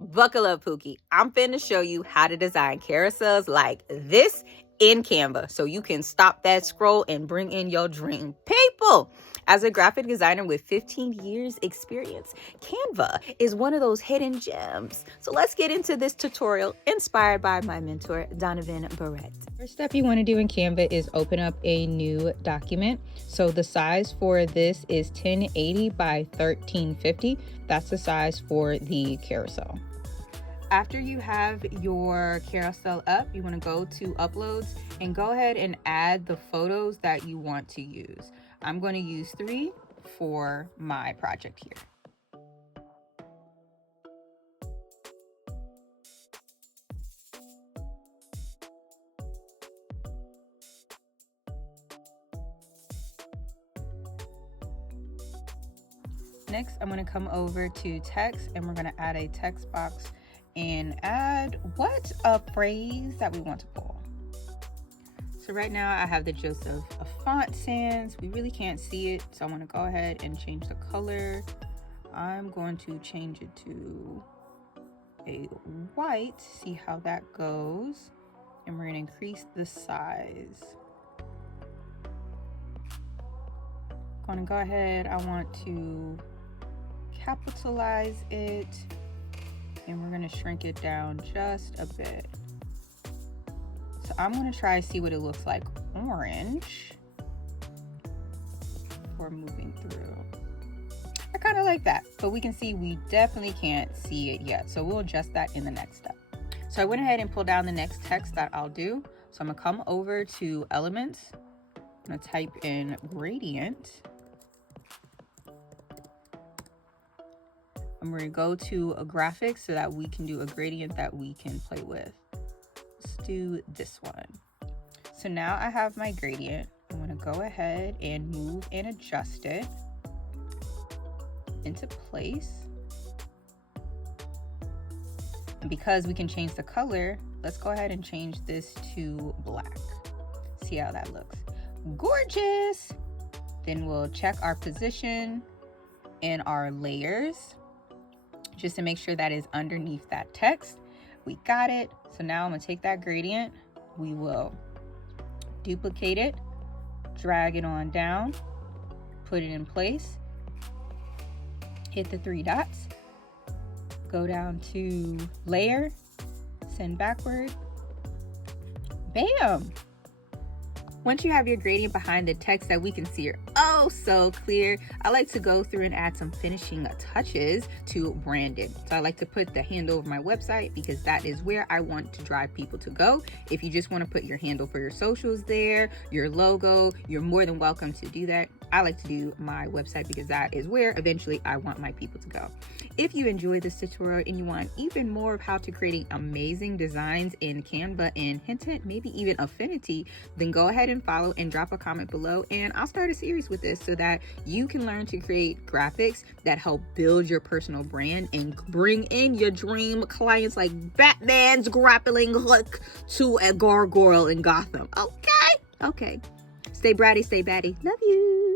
Buckle up, Pookie. I'm finna show you how to design carousels like this in Canva so you can stop that scroll and bring in your dream people. As a graphic designer with 15 years experience, Canva is one of those hidden gems. So let's get into this tutorial inspired by my mentor, Donovan Barrett. First step you want to do in Canva is open up a new document. So the size for this is 1080 by 1350. That's the size for the carousel. After you have your carousel up, you want to go to uploads and go ahead and add the photos that you want to use. I'm going to use 3 for my project here. Next, I'm going to come over to text and we're going to add a text box and add a phrase that we want to pull. So right now I have the Joseph font sans. We really can't see it, so I want to go ahead and change the color. I'm going to change it to a white, see how that goes, and we're going to increase the size. Going to go ahead, I want to capitalize it, and we're going to shrink it down just a bit. So I'm going to try to see what it looks like orange before moving through. I kind of like that, but we can see we definitely can't see it yet. So we'll adjust that in the next step. So I went ahead and pulled down the next text that I'll do. So I'm going to come over to elements. I'm going to type in gradient. I'm going to go to a graphic so that we can do a gradient that we can play with. Let's do this one. So now I have my gradient. I'm going to go ahead and move and adjust it into place. And because we can change the color, let's go ahead and change this to black. See how that looks. Gorgeous! Then we'll check our position and our layers just to make sure that is underneath that text. We got it. So now I'm going to take that gradient. We will duplicate it, drag it on down, put it in place, hit the 3 dots, go down to layer, send backward, bam! Once you have your gradient behind the text that we can see are oh so clear, I like to go through and add some finishing touches to branding. So I like to put the handle of my website because that is where I want to drive people to go. If you just want to put your handle for your socials there, your logo, you're more than welcome to do that. I like to do my website because that is where eventually I want my people to go. If you enjoyed this tutorial and you want even more of how to create amazing designs in Canva and hint, maybe even Affinity, then go ahead and follow and drop a comment below, and I'll start a series with this so that you can learn to create graphics that help build your personal brand and bring in your dream clients like Batman's grappling hook to a gargoyle in Gotham. Okay. Stay bratty, stay batty. Love you.